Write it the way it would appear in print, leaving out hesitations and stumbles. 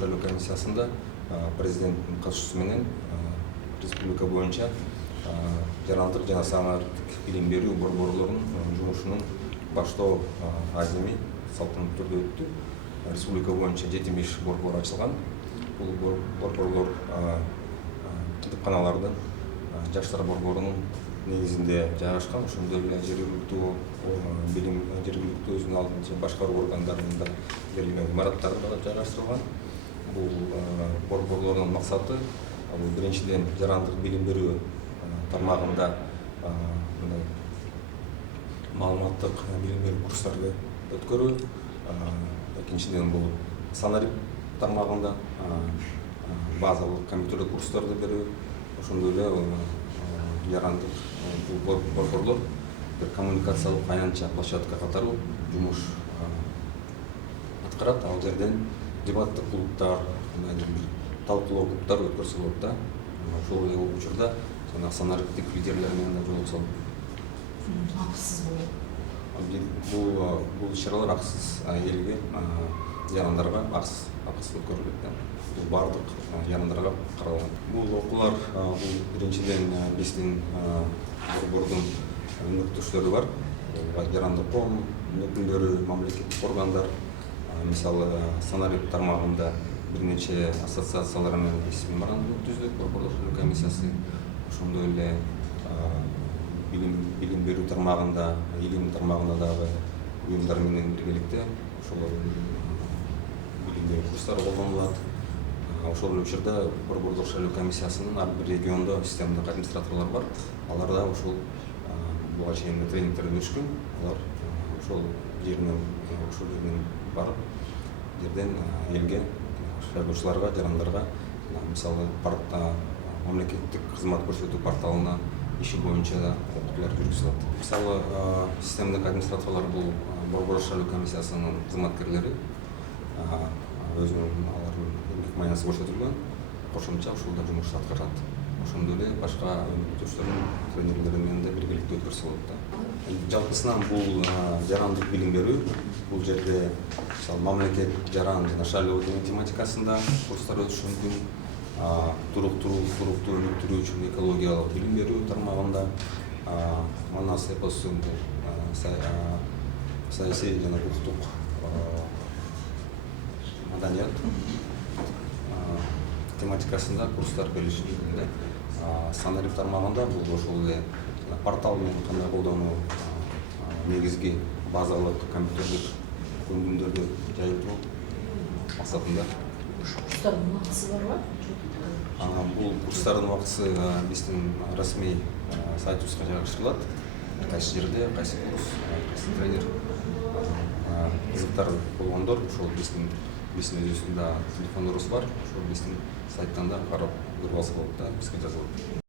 шайлоо комиссиясында президенттин катышуусу менен республика боюнча жарандык жана санариптик билим берүү борборлорунун жумушунун баштоо азими салтанаттуу түрдө өттү. Республика боюнча 70 борбор ачылган. Бул борборлор китепканалардын жаштар борборунун негизинде жайгашкан. Ошондой эле жергиликтүү билим, жергиликтүү өзүнүн алдынча башкаруу органдарында берилген имараттарда жайгаштырылган. Бул борборлордун максаты биринчиден жарандык билим берүү тармагында маалыматтык билим берүү курстарды өткөрүү. Экинчиден бул санарип тармагында базалык компьютерлик курстарды берүү. Ошондой эле жарандык бул борборлор коммуникациялык аянтча площадка катары жумуш аткарат. Ал жерден дебаттык клубтар, талкуулоо клубтары өткөрсө болот да. Ошол эле учурда санариптик лидерлер менен да жолугушат. Акысыз болот. Бул иш-чаралар акысыз, элге жарандарга акысыз өткөрүлөт да. Бул бардык жарандарга каралган. Бул окуулар биринчиден биздин борбордун өнөктөштөрү бар. Жарандык коом өкүлдөрү, мамлекеттик органдар, мисалы санарип тармагында бир нече ассоциациялар менен меморандум түздүк, борборлор комиссиясы. Ошондой эле билим берүү тармагында, илим тармагында дагы уюмдар менен биргеликте ошол билим берүү курстары колдонулат. Ошол эле учурда борборлор шайлоо комиссиясынын ар бир региондо системдик администраторлор бар. Алар да ошол буга чейин тренингтерден өткөн. Алар ошол жеринен барып, жерден элге, шайлоочуларга, жарандарга, мисалы мамлекеттик кызмат көрсөтүү порталына иши боюнча да окутуулар жүргүзүлөт. Мисалы системдик администраторлор бул борбор шайлоо комиссиясынын кызматкерлери, өзүнүн алардын эмгек маянасы көрсөтүлгөн, кошумча ушулда жумуш аткарат. Ошондой эле башка өнөктөштөрдүн тренерлери менен да биргеликте өткөрсө болот да. Жалпысынан бул жарандык билим берүү, бул жерде мисалы мамлекет, жаран жана шайлоо тематикасында курстар өтүшү мүмкүн. Туруктуу өмүр сүрүү үчүн экологиялык билим берүү тармагында, манас эпосу, саясий жана укуктук маданият тематикасында курстар берилиши мүмкүн. Санарип тармагында бул ошол эле портал менен кандай колдонуу, негизги базалык компьютерлик көндүмдөрдү жайылтуу максатында. Курстардын убактысы барбы? Бул курстардын убактысы биздин расмий сайтыбызга жайгаштырылат. Кайсы жерде, кайсы курс, кайсы тренер, кызыктар болгондор ошол биздин өзүбүздүн телефондорубуз бар. Ошол биздин сайттан да карап көрүп алса болот да, бизге жазылып.